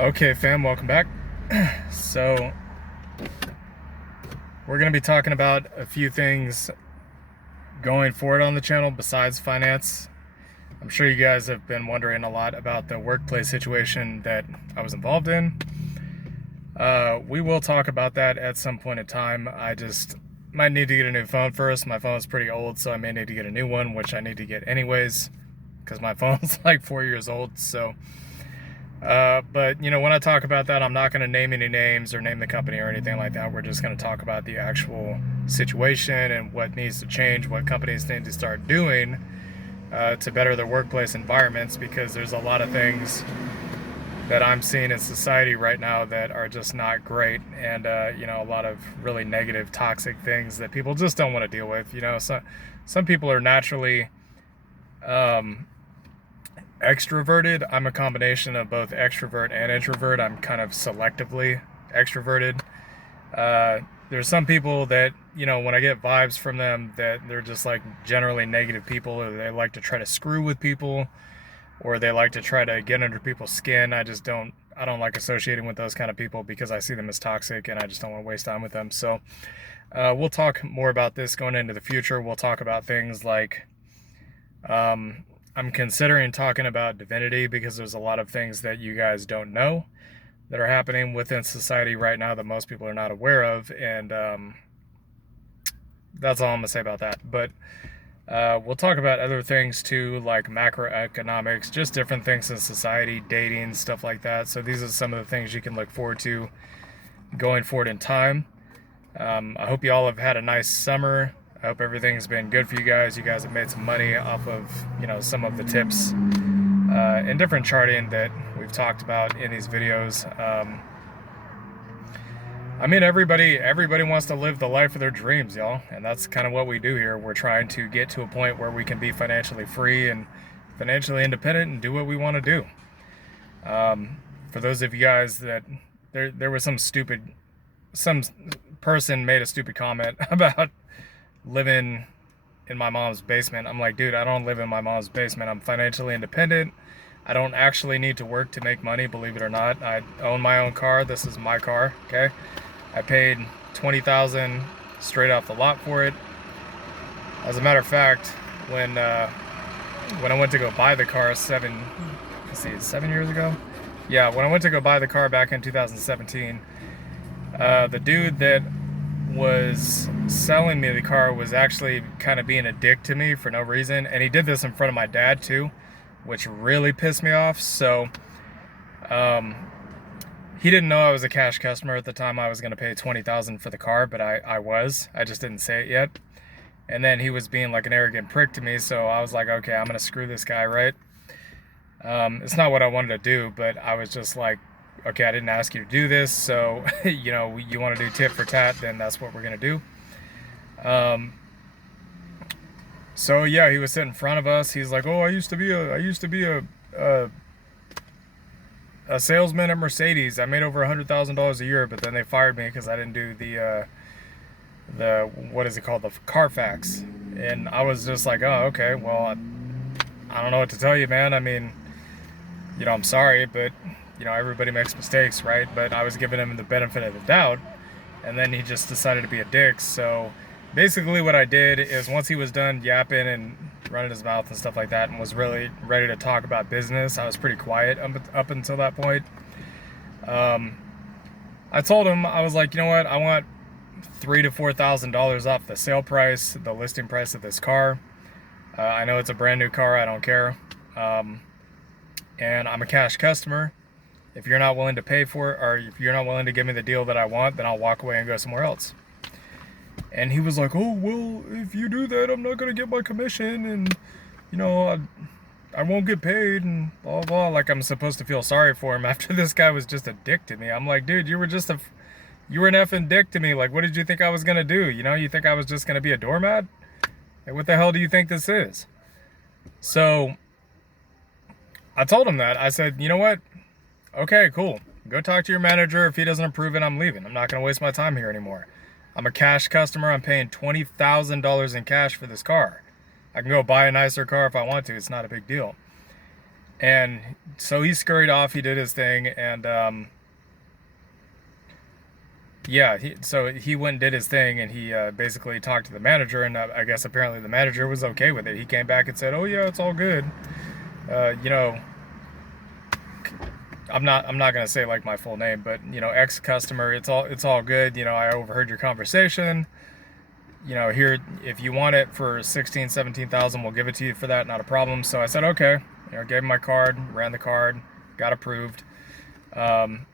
Okay, fam, welcome back. So, we're going to be talking about a few things going forward on the channel besides finance. I'm sure you guys have been wondering a lot about the workplace situation that I was involved in. We will talk about that at some point in time. I just might need to get a new phone first. My phone's pretty old, so I may need to get a new one, which I need to get anyways, because my phone's like 4 years old, so... But when I talk about that, I'm not going to name any names or name the company or anything like that. We're just going to talk about the actual situation and what needs to change, what companies need to start doing to better their workplace environments, because there's a lot of things that I'm seeing in society right now that are just not great, and a lot of really negative, toxic things that people just don't want to deal with. So some people are naturally extroverted. I'm a combination of both extrovert and introvert. I'm kind of selectively extroverted. There's some people that, when I get vibes from them, that they're just like generally negative people, or they like to try to screw with people, or they like to try to get under people's skin. I don't like associating with those kind of people because I see them as toxic and I just don't want to waste time with them. So we'll talk more about this going into the future. We'll talk about things like I'm considering talking about divinity, because there's a lot of things that you guys don't know that are happening within society right now that most people are not aware of, and that's all I'm going to say about that. But we'll talk about other things too, like macroeconomics, just different things in society, dating, stuff like that. So these are some of the things you can look forward to going forward in time. I hope you all have had a nice summer. I hope everything's been good for you guys. You guys have made some money off of, some of the tips and different charting that we've talked about in these videos. Everybody wants to live the life of their dreams, y'all. And that's kind of what we do here. We're trying to get to a point where we can be financially free and financially independent and do what we want to do. For those of you guys that there was some person made a stupid comment about living in my mom's basement. I'm like, dude, I don't live in my mom's basement. I'm financially independent. I don't actually need to work to make money, believe it or not. I own my own car. This is my car, okay? I paid $20,000 straight off the lot for it. As a matter of fact, when I went to go buy the car 7 years ago? Yeah, when I went to go buy the car back in 2017, the dude that was selling me the car was actually kind of being a dick to me for no reason, and he did this in front of my dad too, which really pissed me off. So he didn't know I was a cash customer at the time. I was going to pay $20,000 for the car, but I just didn't say it yet. And then he was being like an arrogant prick to me, so I was like, okay, I'm going to screw this guy, right? It's not what I wanted to do, but I was just like, okay, I didn't ask you to do this, so you want to do tit for tat, then that's what we're gonna do. So yeah, he was sitting in front of us. He's like, oh, I used to be a salesman at Mercedes. I made over $100,000 a year, but then they fired me because I didn't do the what is it called, the Carfax. And I was just like, oh, okay, well, I don't know what to tell you, man. I mean, I'm sorry, but everybody makes mistakes, right? But I was giving him the benefit of the doubt, and then he just decided to be a dick. So basically what I did is, once he was done yapping and running his mouth and stuff like that and was really ready to talk about business, I was pretty quiet up until that point. I told him, I was like, you know what? I want $3,000 to $4,000 off the sale price, the listing price of this car. I know it's a brand new car. I don't care. And I'm a cash customer. If you're not willing to pay for it, or if you're not willing to give me the deal that I want, then I'll walk away and go somewhere else. And he was like, oh, well, if you do that, I'm not going to get my commission, and, I won't get paid, and blah, blah. Like, I'm supposed to feel sorry for him after this guy was just a dick to me. I'm like, dude, you were an effing dick to me. Like, what did you think I was going to do? You think I was just going to be a doormat? Like, what the hell do you think this is? So I told him that. I said, you know what? Okay, cool. Go talk to your manager. If he doesn't approve it, I'm leaving. I'm not going to waste my time here anymore. I'm a cash customer. I'm paying $20,000 in cash for this car. I can go buy a nicer car if I want to. It's not a big deal. And so he scurried off, he did his thing, and yeah, so he went and did his thing, and he basically talked to the manager, and I guess apparently the manager was okay with it. He came back and said, "Oh yeah, it's all good. You know, I'm not gonna say like my full name, but you know, ex-customer, it's all good. You know, I overheard your conversation. You know, here, if you want it for 17,000, we'll give it to you for that, not a problem." So I said, okay. You know, gave him my card, ran the card, got approved. Um,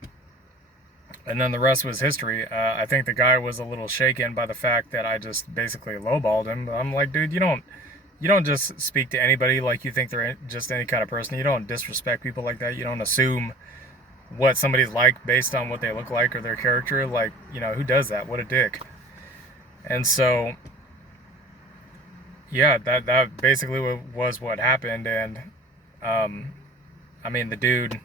and then the rest was history. I think the guy was a little shaken by the fact that I just basically lowballed him. I'm like, dude, you don't just speak to anybody like you think they're just any kind of person. You don't disrespect people like that. You don't assume what somebody's like based on what they look like or their character. Like, you know, who does that? What a dick. And so, yeah, that basically was what happened. And um, I mean, the dude,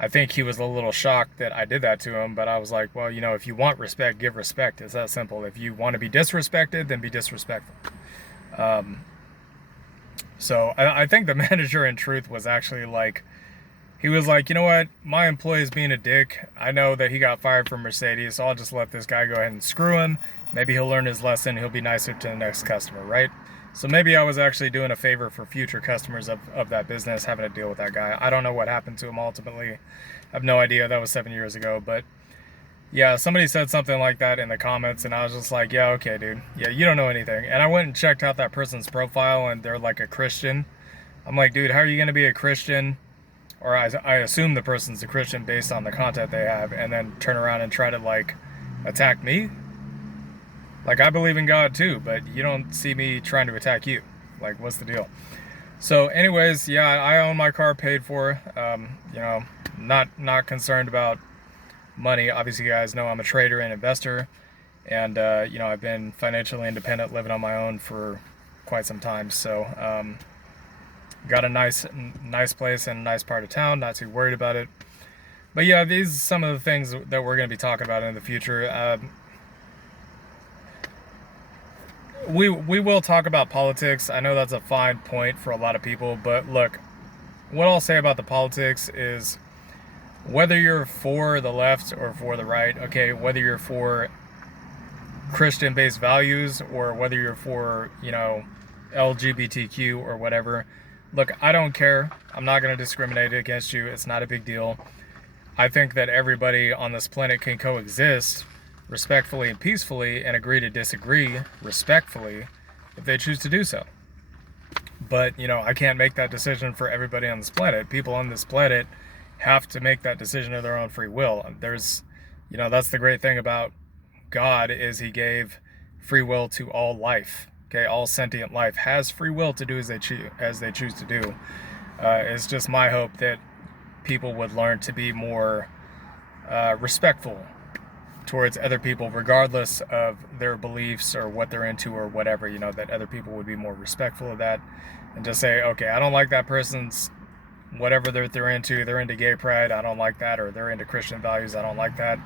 I think he was a little shocked that I did that to him, but I was like, well, you know, if you want respect, give respect. It's that simple. If you want to be disrespected, then be disrespectful. Um, so I think the manager, in truth, was actually like, he was like, you know what, my employee's being a dick. I know that he got fired from Mercedes, so I'll just let this guy go ahead and screw him. Maybe he'll learn his lesson. He'll be nicer to the next customer, right? So maybe I was actually doing a favor for future customers of that business, having to deal with that guy. I don't know what happened to him ultimately. I have no idea. That was 7 years ago. But yeah, somebody said something like that in the comments, and I was just like, yeah, okay, dude. Yeah, you don't know anything. And I went and checked out that person's profile, and they're like a Christian. I'm like, dude, how are you going to be a Christian? Or I assume the person's a Christian based on the content they have, and then turn around and try to like attack me? Like, I believe in God too, but you don't see me trying to attack you. Like, what's the deal? So anyways, yeah, I own my car, paid for. You know, not concerned about money. Obviously, you guys know I'm a trader and investor, and you know, I've been financially independent, living on my own for quite some time. So got a nice place in a nice part of town, not too worried about it. But yeah, these are some of the things that we're going to be talking about in the future. We will talk about politics. I know that's a fine point for a lot of people, but look, what I'll say about the politics is, whether you're for the left or for the right, okay, whether you're for Christian-based values or whether you're for, you know, LGBTQ or whatever, look, I don't care. I'm not going to discriminate against you. It's not a big deal. I think that everybody on this planet can coexist respectfully and peacefully and agree to disagree respectfully if they choose to do so. But, you know, I can't make that decision for everybody on this planet. People on this planet have to make that decision of their own free will. There's, you know, that's the great thing about God, is he gave free will to all life. Okay, all sentient life has free will to do as they choose to do. It's just my hope that people would learn to be more respectful towards other people, regardless of their beliefs or what they're into or whatever. You know, that other people would be more respectful of that, and just say, okay, I don't like that person's whatever they're into. They're into gay pride, I don't like that. Or they're into Christian values, I don't like that.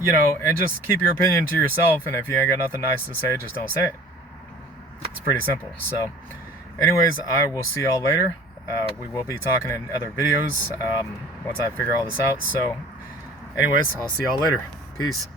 You know, and just keep your opinion to yourself, and if you ain't got nothing nice to say, just don't say it. It's pretty simple. So anyways, I will see y'all later. We will be talking in other videos once I figure all this out. So anyways, I'll see y'all later. Peace.